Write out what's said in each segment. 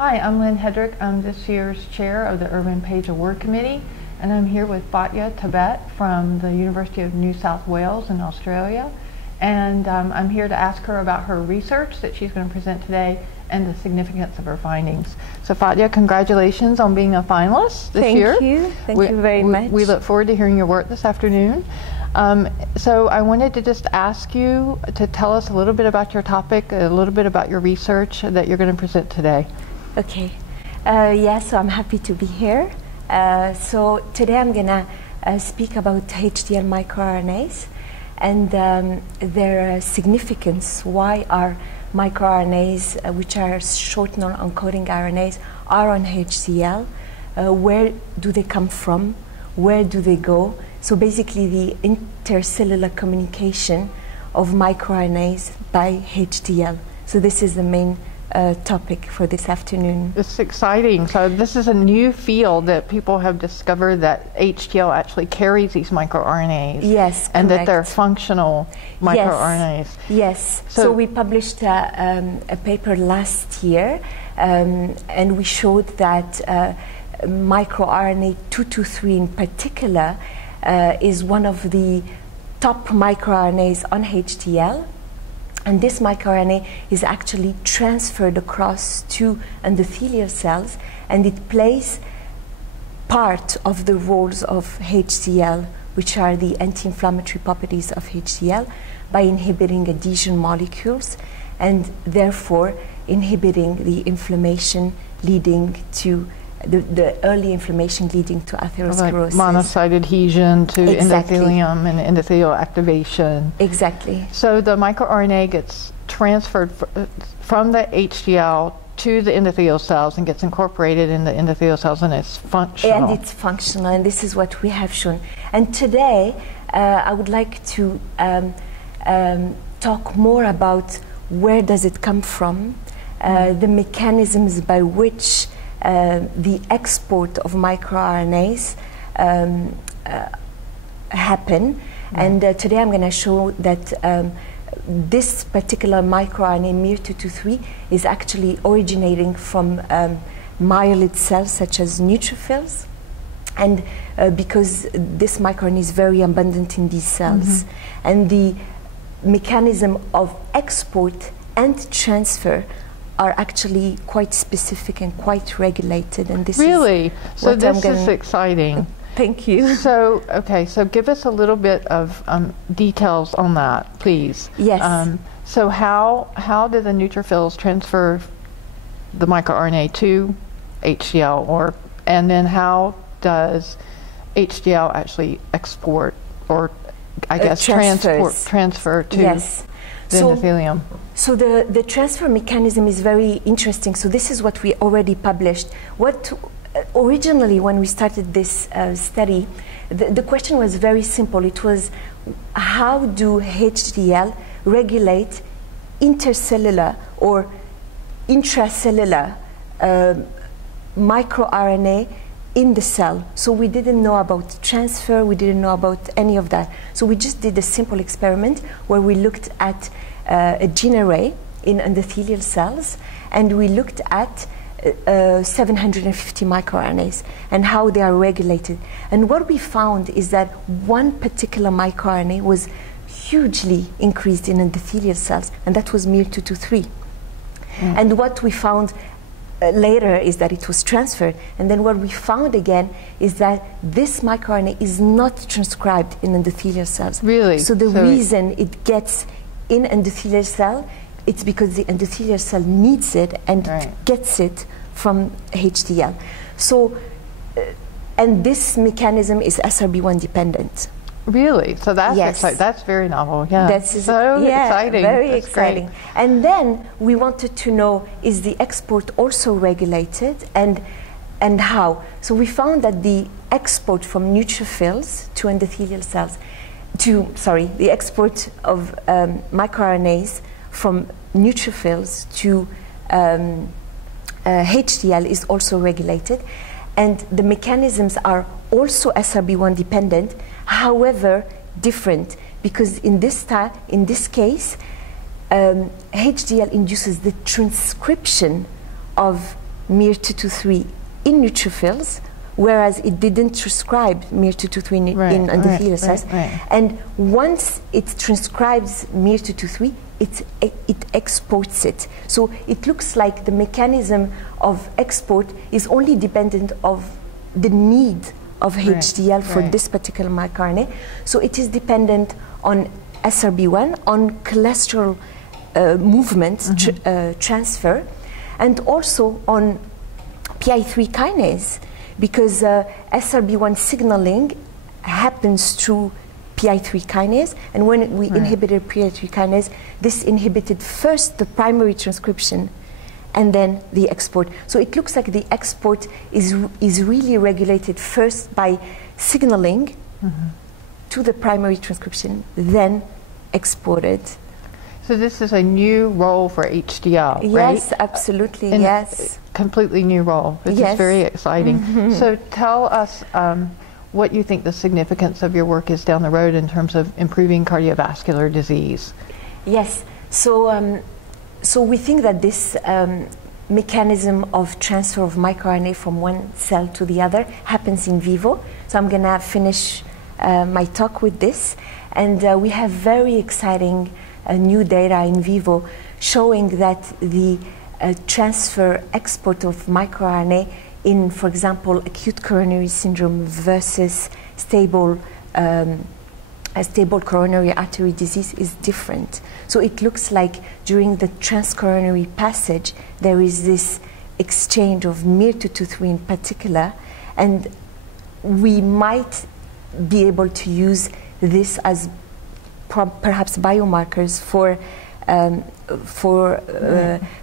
Hi, I'm Lynn Hedrick. I'm this year's chair of the Irvine Page Award Committee, and I'm here with Fatiha Tabet from the University of New South Wales in Australia. And I'm here to ask her about her research that she's going to present today and the significance of her findings. So Fatiha, congratulations on being a finalist this year. Thank you. Thank you very much. We look forward to hearing your work this afternoon. So I wanted to just ask you to tell us a little bit about your topic, a little bit about your research that you're going to present today. Okay. So I'm happy to be here. So today I'm going to speak about HDL-miRNAs and their significance. Why are microRNAs, which are short non-encoding RNAs, are on HDL? Where do they come from? Where do they go? So basically the intercellular communication of microRNAs by HDL. So this is the main topic for this afternoon. It's exciting. So this is a new field that people have discovered that HDL actually carries these microRNAs. Yes, and correct. that they're functional microRNAs. Yes. So we published a paper last year, and we showed that microRNA 223 in particular is one of the top microRNAs on HDL. And this microRNA is actually transferred across to endothelial cells, and it plays part of the roles of HDL, which are the anti-inflammatory properties of HDL, by inhibiting adhesion molecules and therefore inhibiting the inflammation leading to the early inflammation leading to atherosclerosis. Like monocyte adhesion to Exactly. endothelium and endothelial activation. Exactly. So the microRNA gets transferred from the HDL to the endothelial cells and gets incorporated in the endothelial cells, and it's functional. And it's functional, and this is what we have shown. And today I would like to talk more about where does it come from, the mechanisms by which the export of microRNAs happen. And today I'm going to show that this particular microRNA miR223 is actually originating from myeloid cells such as neutrophils, and because this microRNA is very abundant in these cells. And the mechanism of export and transfer are actually quite specific and quite regulated, and this really? So what this is exciting. Thank you. So, okay, so give us a little bit of details on that, please. Yes. So how do the neutrophils transfer the microRNA to HDL, and then how does HDL actually export, or I guess transfer to the endothelium? So the transfer mechanism is very interesting. So this is what we already published. Originally, when we started this study, the question was very simple. It was, how do HDL regulate intercellular or intracellular microRNA in the cell? So we didn't know about transfer, we didn't know about any of that. So we just did a simple experiment where we looked at a gene array in endothelial cells, and we looked at 750 microRNAs and how they are regulated. And what we found is that one particular microRNA was hugely increased in endothelial cells, and that was miR223. And what we found later is that it was transferred, and then what we found again is that this microRNA is not transcribed in endothelial cells. Really? So the reason it gets in endothelial cell, it's because the endothelial cell needs it and gets it from HDL. So, and this mechanism is SRB1 dependent. Really? So that's exciting. That's very novel. Yeah. That's exciting. Very that's exciting. Great. And then we wanted to know, is the export also regulated, and how? So we found that the export from neutrophils to endothelial cells, the export of microRNAs from neutrophils to HDL is also regulated, and the mechanisms are also SRB1 dependent, however different, because in this HDL induces the transcription of miR223 in neutrophils, whereas it didn't transcribe miR223 in endothelial cells. And once it transcribes miR223, it exports it. So it looks like the mechanism of export is only dependent of the need of HDL for this particular microRNA. So it is dependent on SRB1, on cholesterol movement transfer, and also on PI3 kinase, because SRB1 signaling happens through PI3 kinase, and when we inhibited PI3 kinase, this inhibited first the primary transcription and then the export. So it looks like the export is really regulated first by signaling to the primary transcription, then exported. So this is a new role for HDL, right? Yes, absolutely, And yes. Completely new role, which is very exciting. So tell us what you think the significance of your work is down the road in terms of improving cardiovascular disease. Yes, so we think that this mechanism of transfer of microRNA from one cell to the other happens in vivo. So I'm going to finish my talk with this. And we have very exciting new data in vivo showing that the transfer export of microRNA in, for example, acute coronary syndrome versus stable coronary artery disease is different. So it looks like during the transcoronary passage, there is this exchange of miR223 in particular, and we might be able to use this as perhaps biomarkers for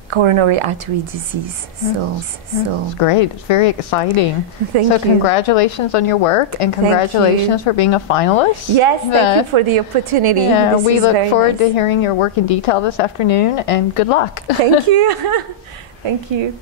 coronary artery disease. It's great. It's very exciting. Thank you. Congratulations on your work, and congratulations for being a finalist. Yes, thank you for the opportunity. Yeah, we look forward to hearing your work in detail this afternoon, and good luck. Thank you. Thank you.